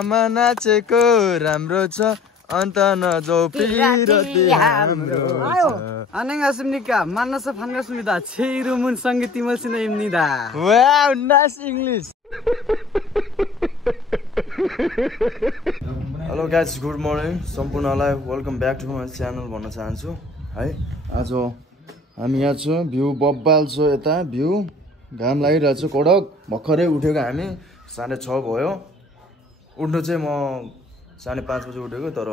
आमा नाचेको राम्रो छ अन्त नजाऊ पिरती हाम्रो 안녕하십니까 만나서 반갑습니다 제 이름은 성기 티머스네입니다 wow nice English hello guys good morning सम्पूर्णलाई welcome back to my channel भन्न चाहन्छु है आज हामी यहाँ छौँ भ्यू बब्बाल छ यता भ्यू घाम लागिरहेको छ कडक भर्खरै उठेको हामी 6:30 भयो उठ्नु चाहिँ म 5:30 बजे उठेको तर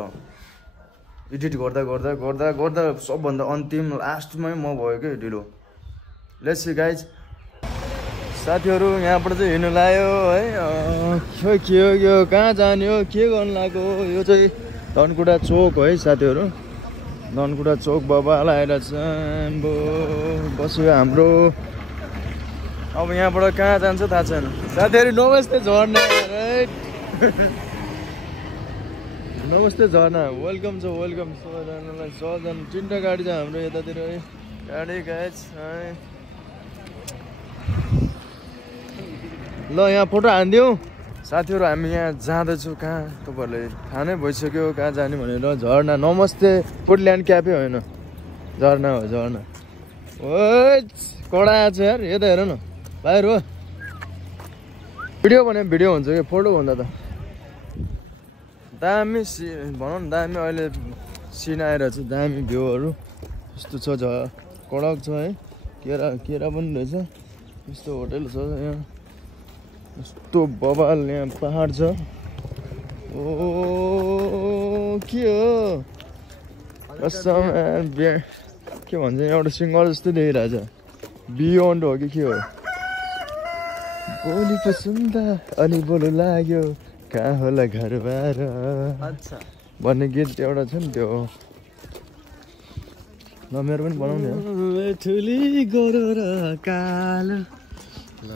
एडिट गर्दा गर्दा गर्दा गर्दा सबभन्दा अन्तिम लास्टमै म भयो के ढिलो लेट्स सी गाइज साथीहरु यहाँबाट चाहिँ हिँड्नु लाग्यो है के हो यो कहाँ जाने हो के गर्नु लाग्यो यो चाहिँ धनकुटा चोक है साथीहरु धनकुटा चोक बबाल आइरहेछ बस्यो हाम्रो अब यहाँबाट कहाँ जान्छ थाहा छैन साथीहरु नमस्ते झर्ना राइट नमस्ते झर्ना वेलकम छ वेलकम सबैजनालाई सबजना तीनटा गाडी छ हाम्रो यतातिर है गाडी गाइज ल यहाँ फोटो हान्दियौ साथीहरु हामी यहाँ जाँदैछौँ कहाँ तपाईहरुले थाहा नै भइसक्यो कहाँ जाने भनेर झर्ना नमस्ते पुडल्यान्ड क्याफे होइन झर्ना हो झर्ना ओइ कडा छ यार यता हेर न बाहिर हो भिडियो भने भिडियो हुन्छ कि फोटो भन्दा त दामी भनौँ न दामी अहिले सिन आइरहेछ दामी भ्यूहरू यस्तो छ कडक छ है केरा पनि रहेछ यस्तो होटल छ यहाँ यस्तो बबाल यहाँ पहाड छ ओ के हो के भन्छ एउटा सिङ्गर जस्तो देखिरहेछ बियोन्ड हो कि के हो बोलीको सुन्दा अनि बोल्नु लाग्यो कहाँ होला घरबार भन्ने गीत एउटा छ नि त्यो ल मेरो पनि बनाउने ठुली गोरो र कालो ल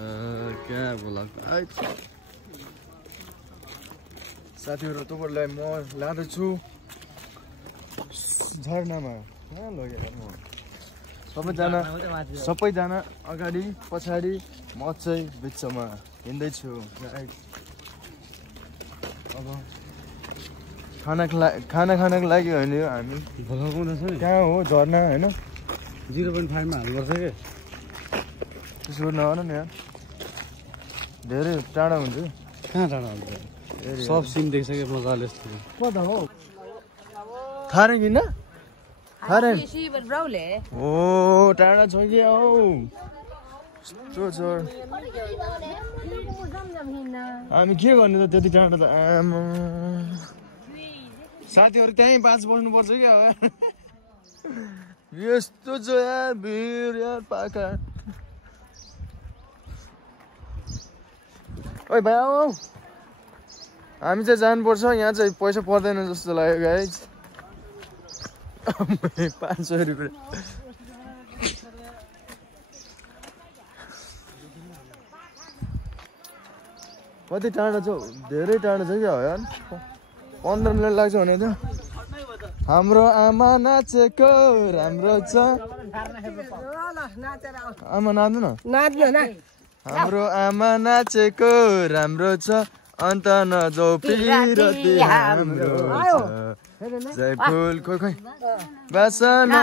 क्या बोला साथीहरु तपाईहरुलाई म लाँदैछु झरनामा कहाँ लगेर म सबैजना अगाडि पछाडि म चाहिँ बिचमा हिँड्दैछु अब खाना खानको लागि होइन यो हामी कहाँ हो झर्ना होइन 0.5 मा हाल्नुपर्छ के त्यसो नगर न यार धेरै टाढा हुन्छ कहाँ टाढा हुन्छ सब सिन देखिसके मजाले कता हो थारे किन थारे ओ टाढा छ कि औ यस्तो छ हामी के गर्ने त त्यति टाढा त आमा साथीहरु त्यहीँ बाँच बस्नुपर्छ कि अब यस्तो छ यार भिड यार पाका ओइ भाइ आऊ हामी चाहिँ जानुपर्छ यहाँ चाहिँ पैसा पर्दैन जस्तो लाग्यो गाइज 500 रुपियाँ कति टाढा छ धेरै टाढा छ कि हो यार 15 मिनट लाग्छ भने त हाम्रो आमा नाचेको राम्रो छ आमा नाच्नु न हाम्रो आमा नाचेको राम्रो छ अन्त नजाऊ पिरती हाम्रो जय फुल खोइ बासना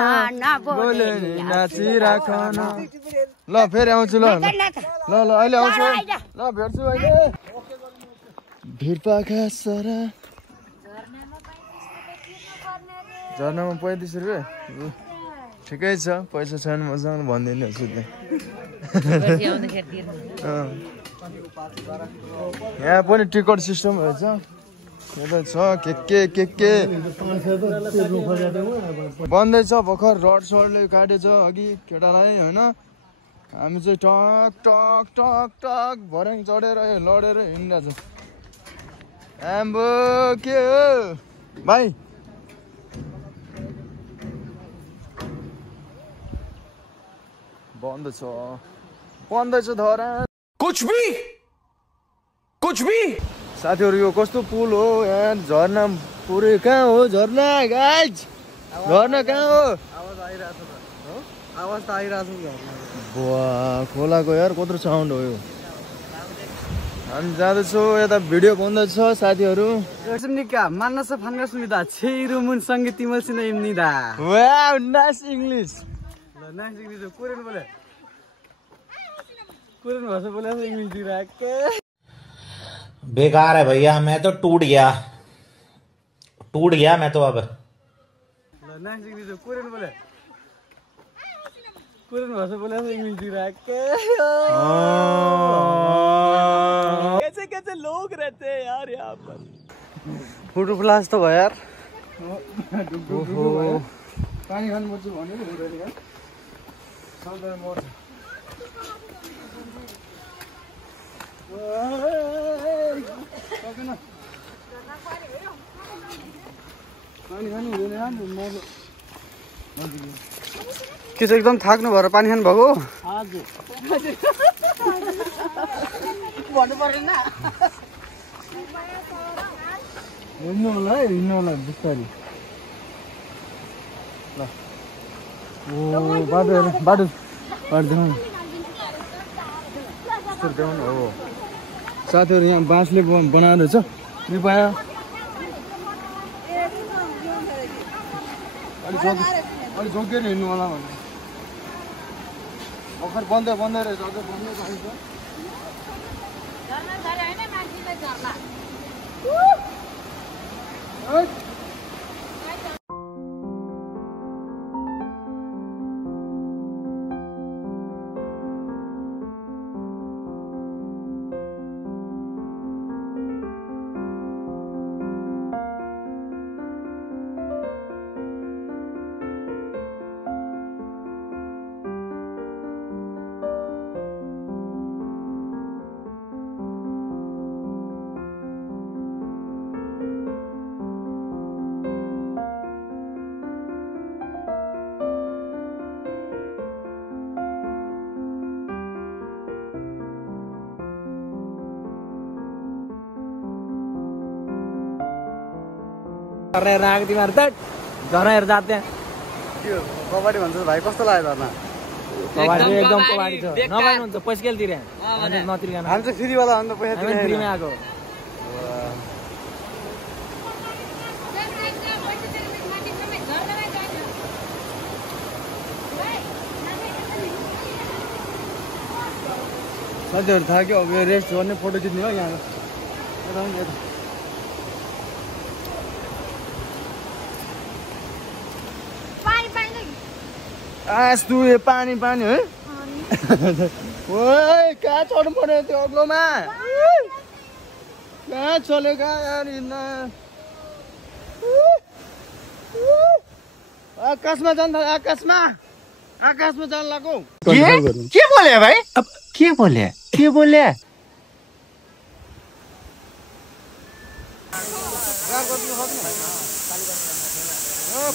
बोले नि नाचिराखन ल फेरि आउँछु ल अहिले आउँछु ल भेट्छु अहिले भिडपाखा सरा झर्नामा 35 रुपियाँ ठिकै छ पैसा छैन मसँग भन्दिनँ सुत्ने यहाँ पनि टिकट सिस्टम रहेछ यता छ के बन्दैछ भर्खर रड सडले काटेछ अघि केटालाई होइन हामी चाहिँ टक टक टक टक भर्याङ चढेर लडेर हिँडिरहेछ आम्बो के हो भाइ बन्द छ धरा कुछ भी साथीहरु यो कस्तो पुल हो यहाँ झर्ना पुरै कहाँ हो झर्ना गाइज झर्ना कहाँ हो आवाज त आइरहेछ बुवा खोलाको यार कत्रो साउन्ड हो यो हामी जाँदैछौँ यता भिडियो बन्दैछ साथीहरू Nick, Manasa Fangasmida, Chirumun Sangi Timos in the Imnida. Wow, nice English. Nice English, couldn't was a bullet English. बेकार है भैया मैं तो टूट गया मैं तो अब Nice English, couldn't was a bullet English. कैसे लोग रहते हैं यार यहाँ पर फोटो फ्लास तो भयो यार पानी खानु पर्छ भन्यो नि हुँदैन यार सबै मर्छ पानी खानु हुँदैन यार के चाहिँ एकदम थाक्नु भएर पानी खानु भएको हजुर भन्नु पर्दैन हिँड्नु होला बिस्तारी ल ओ बाटो देखाउनु हो साथीहरू यहाँ बाँसले बनाएर छ कृपया अलिक जोगिएर हिँड्नु होला भन्ने भर्खर बन्दै रहेछ अझै बन्दै रहेछ राग तिमीहरू त झराएर जाते कबड्डी भन्छ भाइ कस्तो लाग्यो धर्ना कबाडी एकदम कबाडी छ नभए हुन्छ पैसा के तिरे अनि नतिर्गान हामी चाहिँ फ्रीवाला अन्त पैसा हामी फ्रीमा आएको साथीहरू थाक्यो अब यो रेस्ट गर्ने फोटो खिच्ने हो यहाँ आस्तु यो पानी है ओए कहाँ चढ्नु पर्यो त्यो अग्लोमा कहाँ चल्यो कहाँ यार हिँड्न आकाशमा जान्छ आकाशमा जान लाग्यो के बोले भाई अब के बोले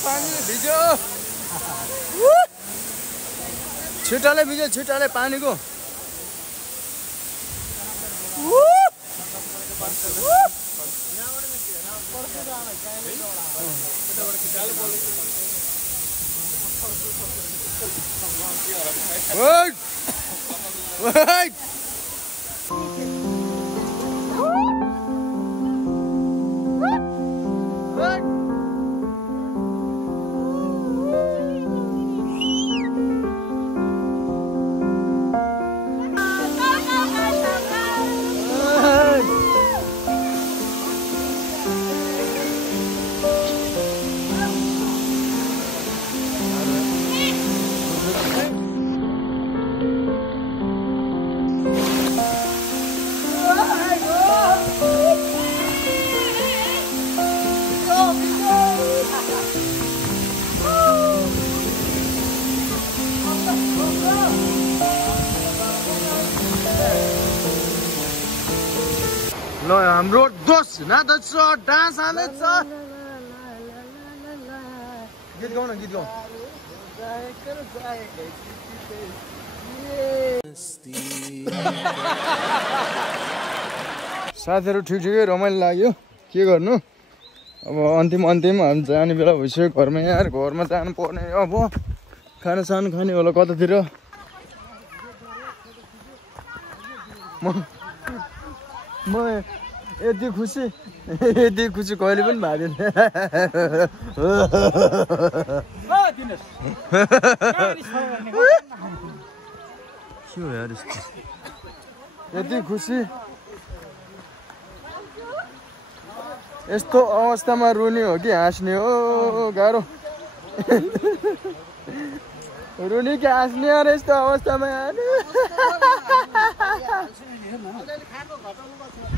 पानी भिज्यो छिटाले पानीको ल हाम्रो दोस्त नाच्दैछ डान्स हाल्दैछ गीत गाउन साथीहरू ठिकै रमाइलो लाग्यो के गर्नु अब अन्तिम हामी जाने बेला भइसक्यो घरमा यार घरमा जानु पर्ने अब खाना खाने होला कतातिर म यति खुसी कहिले पनि भागेन के हो यार यस्तो यति खुसी यस्तो अवस्थामा रुने हो कि हाँस्ने हो गाह्रो रुने कि हाँस्ने यार यस्तो अवस्थामा यार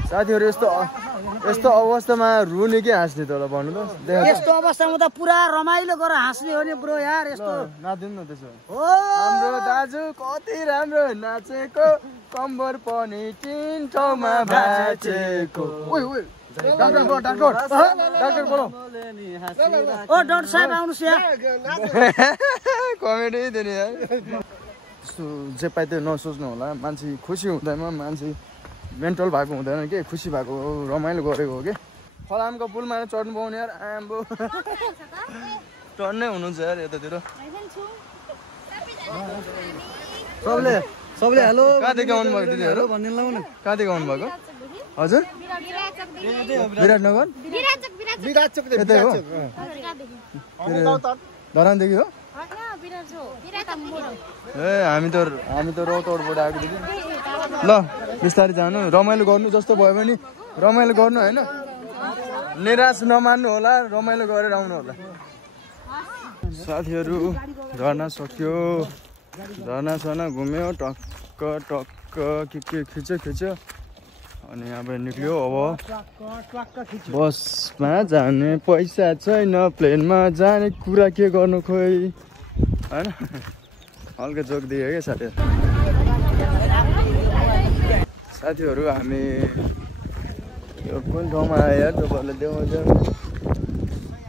साथीहरु यस्तो अवस्थामा रुने कि हाँस्ने त होला भन्नु त यस्तो अवस्थामा त पुरा रमाइलो गरेर हाँस्ने हो नि ब्रो यार यस्तो नाच्दिनु न त्यसो हो हाम्रो दाजु कति राम्रो नाचेको कम्बर पनि तीन ठाउँमा भाचेको ओइ ओइ डाक्टर बोलो ओ डाक्टर साहब आउनुस् यहाँ कमेडी दिने यार यस्तो जे पाइ त्यो नसोच्नु होला मान्छे खुसी हुँदैमा मान्छे मेन्टल भएको हुँदैन के खुसी भएको रमाइलो गरेको हो कि फलामको पुलमा चढ्नु पाउने यार आम्बो टन्नै हुनुहुन्छ यार यतातिर सबले हेलो कहाँदेखि आउनुभएको दिदीहरू भनिदिनु न कहाँदेखि आउनुभएको हजुर विराटनगर यतै हो धरानदेखि हो ए हामी त रौतहटबाट आएको थियौँ ल बिस्तारै जानु रमाइलो गर्नु जस्तो भयो भने रमाइलो गर्नु होइन निराश नमान्नु होला रमाइलो गरेर आउनु होला साथीहरू झर्ना सक्यो झर्ना घुम्यो टक्क के खिच्यो अनि अब निक्ल्यो अब बसमा जाने पैसा छैन प्लेनमा जाने कुरा के गर्नु खोइ होइन हल्का जोक दियो क्या साथीहरू हामी यो कुन ठाउँमा आयो यार तपाईँहरूले देखाउँछ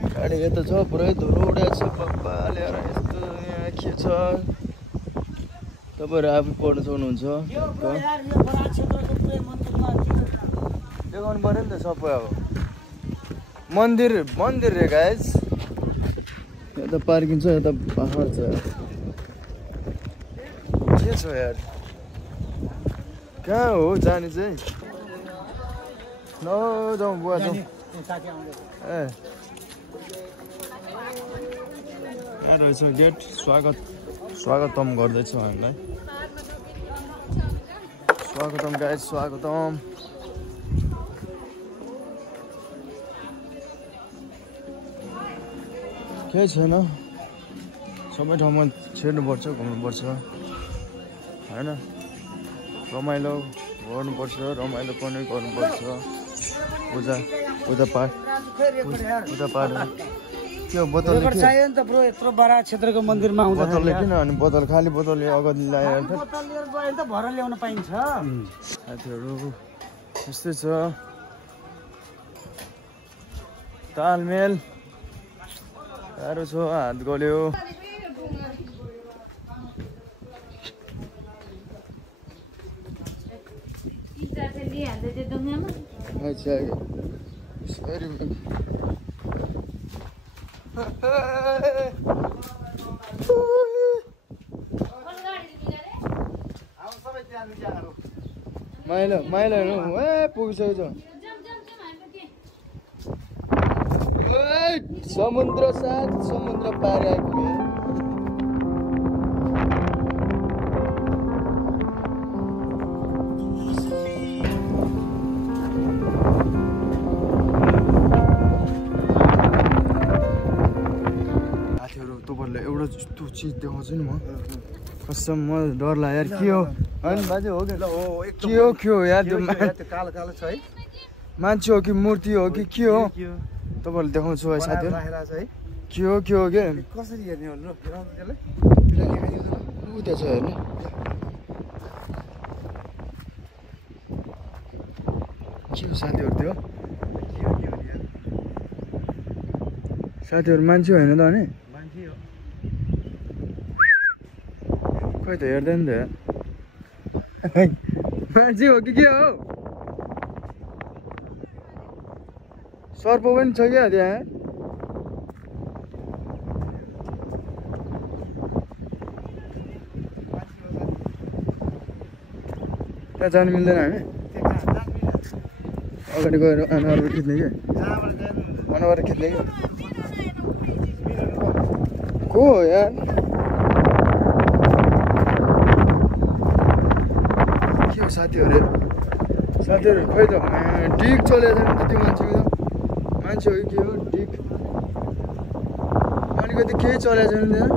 गाडी यता छ पुरै धुलो उडेको छ पप्पा ल्याएर यस्तो यहाँ के छ तपाईँहरू आफै पढ्नु सक्नुहुन्छ देखाउनु पऱ्यो नि त सबै अब मन्दिर रे गाइज यता पार्किङ छ यता पहाड छ के छ यार कहाँ हो जाने चाहिँ जाउँ बुवा जाउँ ए यहाँ रहेछ गेट स्वागतम गर्दैछौँ हामीलाई स्वागतम गाइज स्वागतम केही छैन सबै ठाउँमा छिर्नुपर्छ घुम्नुपर्छ होइन रमाइलो गर्नुपर्छ रमाइलो पनि गर्नुपर्छ पूजापाठ के हो बोतल चाहियो नि त ब्रो यत्रो बडा क्षेत्रको मन्दिरमा आउँदा बोतलले किन अनि बोतल खाली बोतलले अगाडि ल्याएर बोतल लिएर गयो त भर ल्याउन पाइन्छ साथीहरू यस्तै छ तालमेल साह्रो छ हात गल्यो माइला ए पुगिसकेको छ समुद्र साथ समुद्र पार आइपुग्यो साथीहरू तपाईँहरूलाई एउटा यस्तो चिज देखाउँछु नि म कसम म डर लाग्यो यार के हो होइन बाजे हो के हो यार त्यो कालो कालो छ है मान्छे हो कि मूर्ति हो कि के हो तपाईँहरूले देखाउँछु है साथीहरू के हो के कसरी हेर्ने हो ऊ त्यहाँ छ हेर्ने के हो साथीहरू त्यो साथीहरू मान्छे होइन त अनि खोइ त हेर्दैन त मान्छे हो कि के हो सर्प पनि छ क्या त्यहाँ त्यहाँ जानु मिल्दैन होइन अगाडि गएर अनुहारबाट खिच्ने कि अनुहार खिच्ने कि को हो यार के हो साथीहरू खै त डिक चलेको छैन त त्यो मान्छेको मान्छे हो कि के हो डिक अलिकति केही चलेको छैन त्यहाँ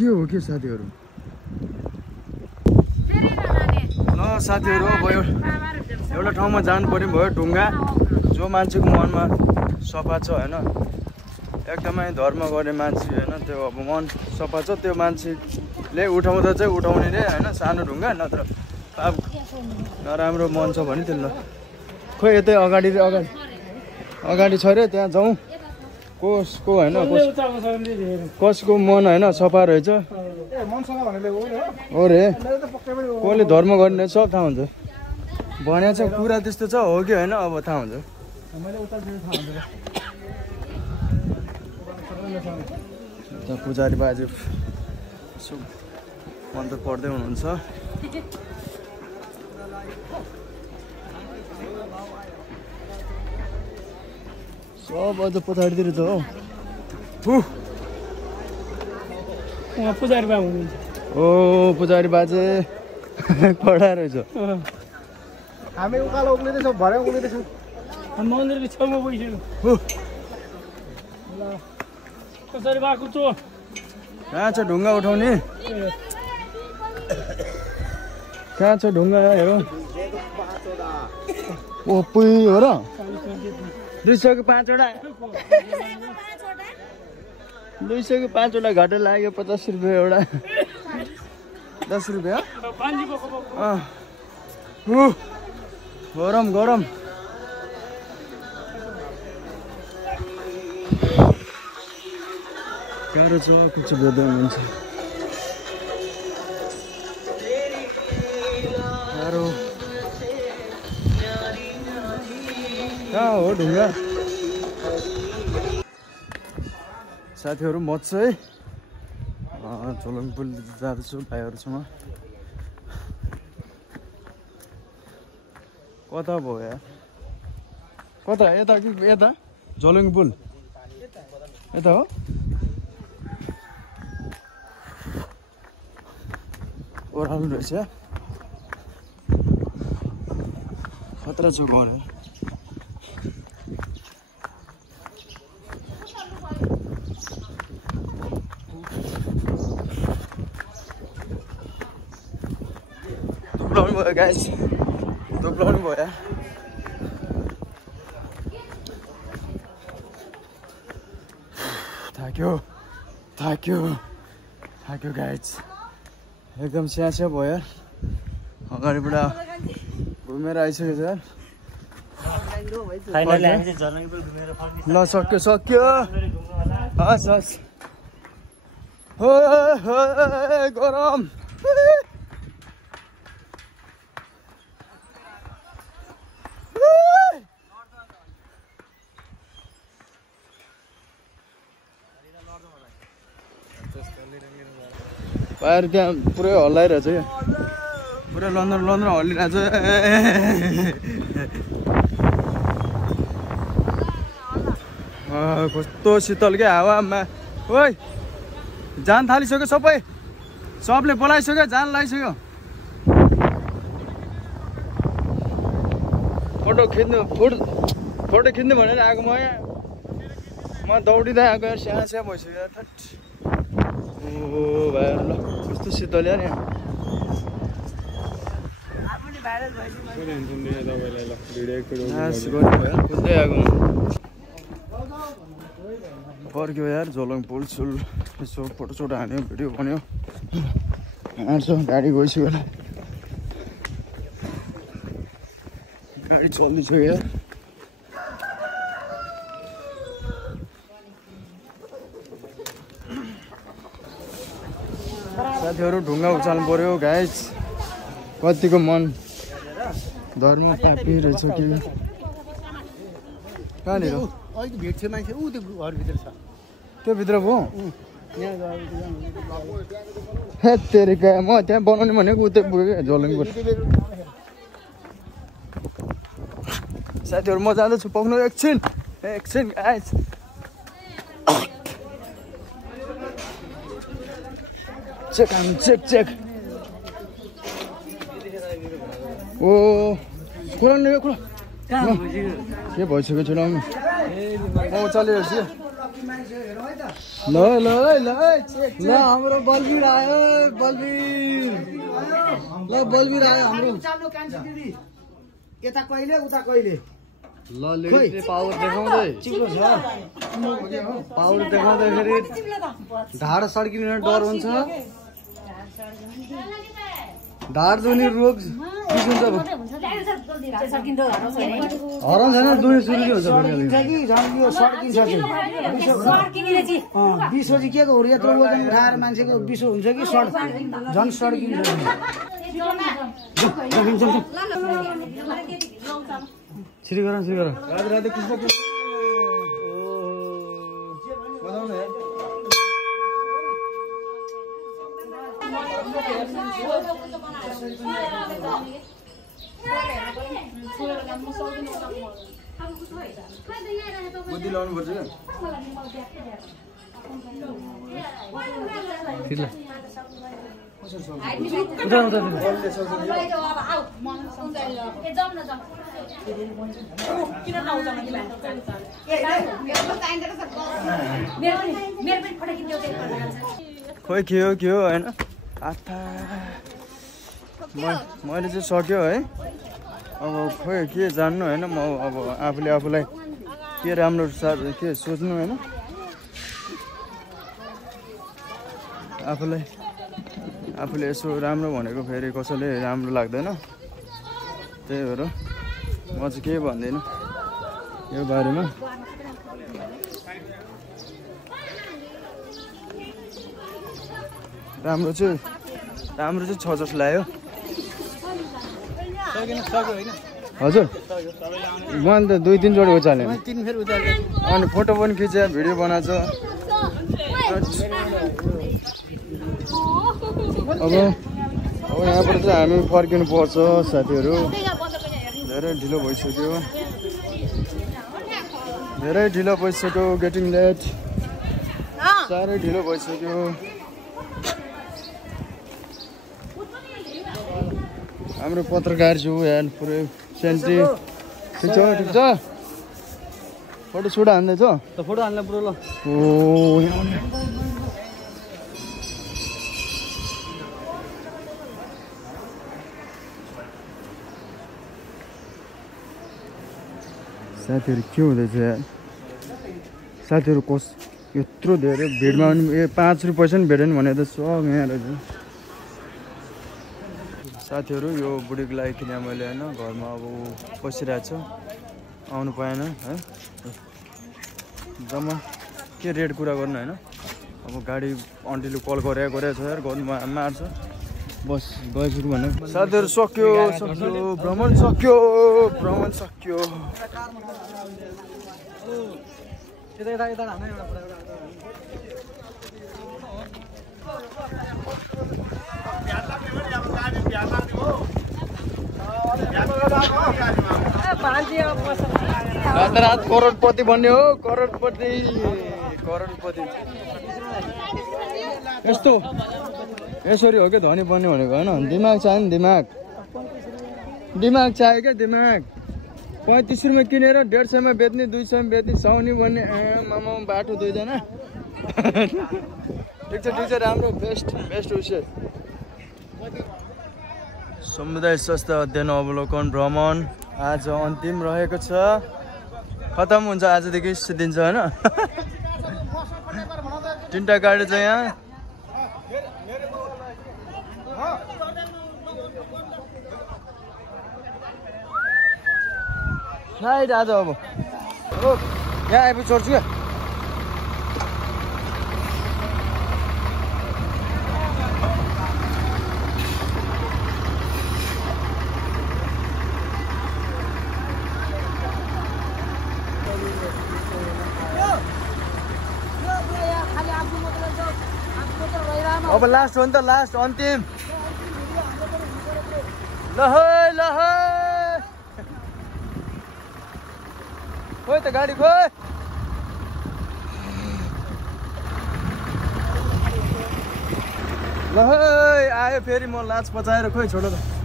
के हो के साथीहरू ल साथीहरू अब एउटा ठाउँमा जानु पर्यो भयो ढुङ्गा जो मान्छेको मनमा सफा छ होइन एकदमै धर्म गर्ने मान्छे होइन त्यो अब मन सफा छ त्यो मान्छेले उठाउँदा चाहिँ उठाउने रे होइन सानो ढुङ्गा नत्र अब नराम्रो मन छ भने त्यो ल खोइ यतै अगाडि छ रे त्यहाँ जाउँ कसको होइन कसको मन होइन सफा रहेछ हो रे कसले धर्म गर्ने सब थाहा हुन्छ भनेको छ कुरा त्यस्तो छ हो कि होइन अब थाहा हुन्छ पुजारी बाजे मन्त्र पढ्दै हुनुहुन्छ सब अझ पछाडितिर छ हौ पुजारी बाबु हुनुहुन्छ ओ पुजारी बाजे कडा रहेछ हामी उकालो उक्लिँदैछौँ भरे उक्लिँदैछौँ मन्दिरको छेउमा गइसक्यो कसरी भएको छ कहाँ छ ढुङ्गा उठाउने कहाँ छ ढुङ्गा हेरौँ ओ पुई हो र 200 को 5 वटा 200 को 5 वटा घाटा लाग्यो 50 रुपैयाँ एउटा 10 रुपैयाँ गरम गरम गाह्रो छ कुछ बोल्दै हुनुहुन्छ गाह्रो कहाँ हो ढुङ्गा साथीहरू म चाहिँ झोलुङ पुल जाँदैछु भाइहरूसँग कता भयो यार कता यता कि यता झोलुङ पुल यता हो ओह्रालो रहेछ खतरा छ घर दुब्लाउनु भयो गाइस दुब्लाउनु भयो थाक्यो गाइस एकदम स्यास्या भयो यार अगाडिबाट घुमेर आइसक्यो छ ल सक्यो हस् हस् हो गरम पाएर त्यहाँ पुरै हल्लाइरहेछ क्या पुरै लन्द्र हल्लिरहेछ कस्तो शीतल क्या हावामा ओइ जान थालिसक्यो सबले बोलाइसक्यो जान लगाइसक्यो फोटो खिच्नु भनेर आएको म दौडिँदै आएको यार स्या भइसक्यो यार ओ भाइ ल कस्तो शीतल यार यहाँ कुद्दै आएको पर्क्यो यार झोलुङ पुल सुल यसो फोटोसोटो हान्यो भिडियो बन्यो हान्छ गाडी गइसक्यो होला गाडी चल्दैछ यार साथीहरू ढुङ्गा उचाल्नु पर्यो गाइस कतिको मन धर्म पापी रहेछ कि कहाँनिर त्यो भित्र पो हे तेरिका म त्यहाँ बनाउने भनेको उतै पुग्यो झोलुङको साथीहरू म जाँदैछु पक्नु एकछिन गाइस चेक ओ खोला के भइसक्यो छैन म चलिरहेछु ल हाम्रो बलबीर आयो बलबीर आयो हाम्रो यता कहिले उता कहिले ल लेडीले पावर देखाउँदै पावर देखाउँदाखेरि ढाड सड्किने डर हुन्छ ढाड दुनी रोग हुन्छ अब हराउँछ छैन दुनी सुरु हुन्छ बिसो चाहिँ के को हो यत्रो वजन उठाएर मान्छेको बिसो हुन्छ कि झन् सड्किन्छ छिरी गर राधे कृष्ण बुद्धि लाउनु पर्छ खोइ के हो होइन मैले चाहिँ सक्यो है अब खोइ के जान्नु होइन म अब आफूलाई के राम्रो के सोच्नु होइन आफूले यसो राम्रो भनेको फेरि कसैले राम्रो लाग्दैन त्यही भएर म चाहिँ केही भन्दिनँ यो बारेमा राम्रो चाहिँ छ जस्तो लाग्यो हजुर मैले त 2-3 जोडी उचालेँ अनि फोटो पनि खिचेँ भिडियो बनाएको छ अब यहाँबाट चाहिँ हामी फर्किनु पर्छ साथीहरू धेरै ढिलो भइसक्यो गेटिङ लेट साह्रै ढिलो भइसक्यो हाम्रो पत्रकार छु यहाँ पुरै सेन्ट्री ठिक छ फोटो सुट हान्दैछ फोटो हान्ला पुरो ल ओ साथीहरू के हुँदैछ यार साथीहरू यत्रो धेरै भिडमा पनि 5 रुपियाँ पनि भेटेन भने त सब यहाँ रहेछ साथीहरू यो बुढीको लागि किने मैले होइन घरमा अब बसिरहेको छ आउनु पाएन है जम्मा के रेट कुरा गर्नु होइन अब गाडी आन्टीले कल गरेको छ यार गर्नु मार्छ बस गएछु भने साथीहरू सक्यो भ्रमण सक्यो रात करोडपति बन्ने हो करोडपति यस्तो यसरी हो कि धनी बन्ने भनेको होइन दिमाग चाहियो नि दिमाग चाहियो क्या दिमाग 35 रुपियाँ किनेर 150 मा बेच्ने 200 मा बेच्ने 100 नि भन्ने मामा बाटो दुईजना ठिक छ राम्रो बेस्ट विषय समुदाय संस्था अध्ययन अवलोकन भ्रमण आज अन्तिम रहेको छ खतम हुन्छ आजदेखि सिद्धिन्छ होइन 3टा गाडी छ यहाँ नाइट आज अब यहाँ आइपुग्छ चढ्छु क्या अब लास्ट हो नि त लास्ट अन्तिम ल खोइ त गाडी खोइ ल आयो फेरि म लाज पचाएर खोइ छोडो त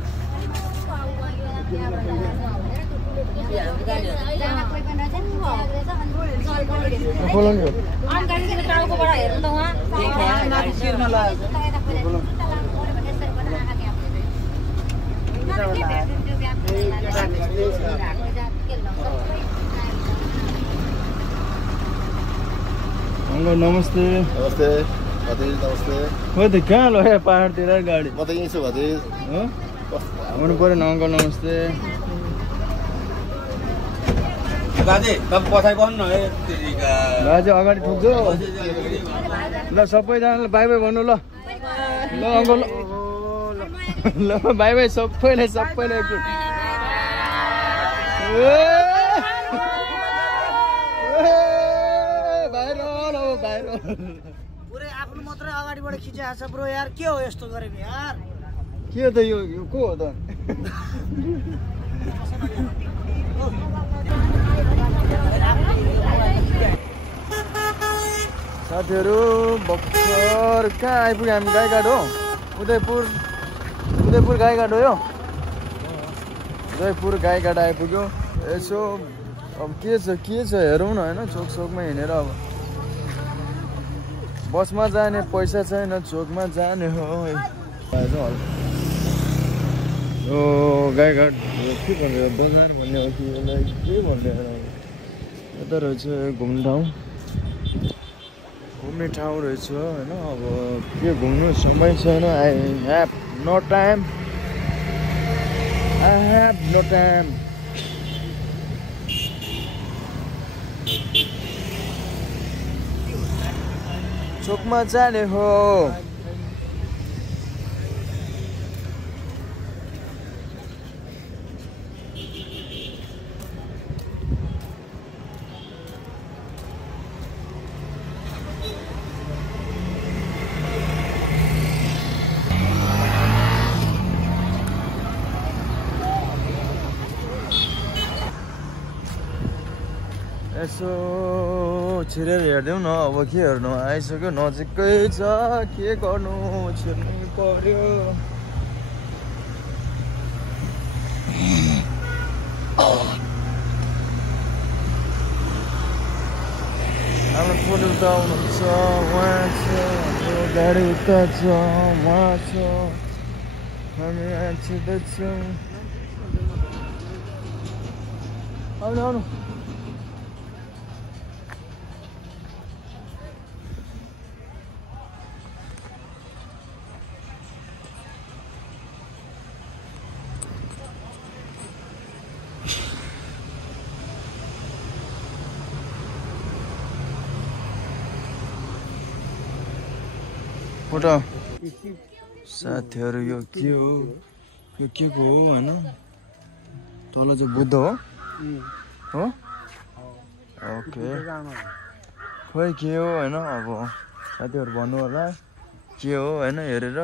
बोलाउनु अङ्कल नमस्ते नमस्ते भतिज नमस्ते खोइ त कहाँ लग्यो पाहाडतिर गाडी म त यहीँ छु भतिज आउनु पऱ्यो न अङ्कल नमस्ते बाजे पठाइ गर्नु न है बाजे अगाडि ठोक्छु ल सबैजनाले बाई बाई भन्नु ल ल अङ्कल ल बाई बाई सबैलाई बाहिर पुरै आफ्नो मात्रै अगाडिबाट खिचेको छ ब्रो यार के हो यस्तो गरेको यार के हो त यो को हो त साथीहरू भर्खर कहाँ आइपुग्यो हामी गाईघाट हो उदयपुर गाईघाट हो यो उदयपुर गाईघाट आइपुग्यो यसो अब के छ हेरौँ न होइन चोकमा हिँडेर अब बसमा जाने पैसा छैन चोकमा जाने हो यो गाईघाट के भन्ने बजार भन्ने हो कि यसलाई के भन्ने यता रहेछ घुम्ने ठाउँ रहेछ होइन अब के घुम्नु समय छैन आई हेभ नो टाइम चोकमा जाने हो यसो छिरेर हेर्दैौ न अब के हेर्नु आइसक्यो नजिकै छ के गर्नु छिर्नै पर्यो हाम्रो छोरी उता आउनुहुन्छ उहाँ छ हाम्रो गाडी उता छ उहाँ छ हामी यहाँ छिर्दैछौँ आउनु फोटो साथीहरू यो के हो यो के को हो होइन तल चाहिँ बुद्ध हो ओके खोइ के हो होइन अब साथीहरू भन्नु होला के हो होइन हेरेर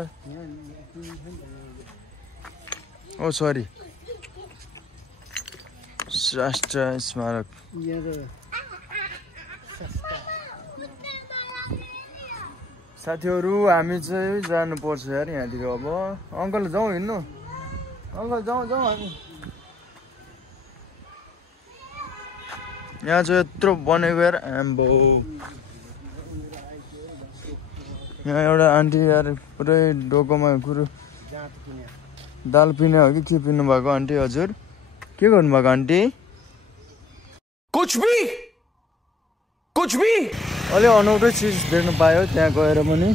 ओ सरी राष्ट्रिय स्मारक साथीहरू हामी चाहिँ जानुपर्छ यार यहाँदेखि अब अङ्कल जाउँ हिँड्नु अङ्कल जाउँ हामी यहाँ चाहिँ यत्रो बनेको यार आम्बो यहाँ एउटा आन्टी यार पुरै डोकोमा कुरो दाल पिने हो कि के पिन्नु भएको आन्टी हजुर के गर्नुभएको आन्टी कुछ भी अलि अनौठो चिज देख्नु पायो त्यहाँ गएर पनि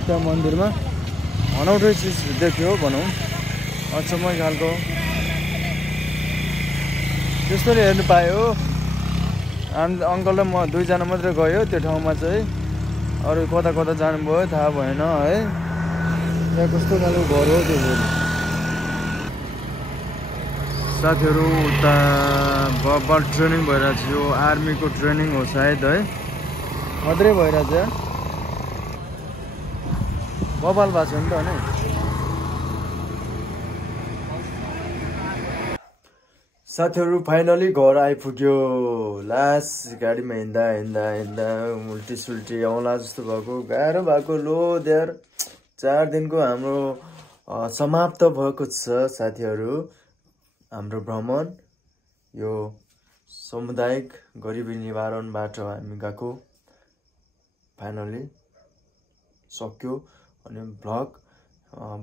त्यहाँ मन्दिरमा अनौठो चिज देख्यो भनौँ अचम्मै खालको त्यस्तोले हेर्नु पायो हामी अङ्कल र म दुईजना मात्रै गयो त्यो ठाउँमा चाहिँ अरू कता कता जानुभयो थाहा भएन है त्यहाँ कस्तो खालको घर हो त्यो साथीहरू उता बब्बाल ट्रेनिङ भइरहेको छ। यो आर्मीको ट्रेनिङ हो सायद है, मद्रै भइरहेछ। बब्बाल भएको छ नि त होइन। साथीहरू फाइनली घर आइपुग्यो। लास्ट गाडीमा हिँड्दा हिँड्दा हिँड्दा उल्टी सुल्टी आउला जस्तो भएको, गाह्रो भएको। लो देयर 4 दिनको हाम्रो समाप्त भएको छ साथीहरू। हाम्रो भ्रमण यो सामुदायिक गरिबी निवारणबाट हामी गएको फाइनली सक्यो। अनि भ्लग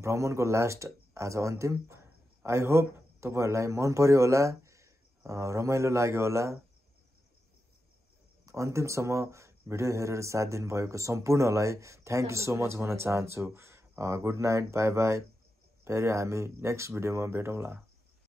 भ्रमणको लास्ट आज अन्तिम। आई होप तपाईहरूलाई मन पर्यो होला, रमाइलो लाग्यो होला। अन्तिमसम्म भिडियो हेरेर साथ दिनुभएको सम्पूर्णलाई थ्याङ्क यू सो मच भन्न चाहन्छु। Good night, by by. फेरि हामी नेक्स्ट भिडियोमा भेटौँला।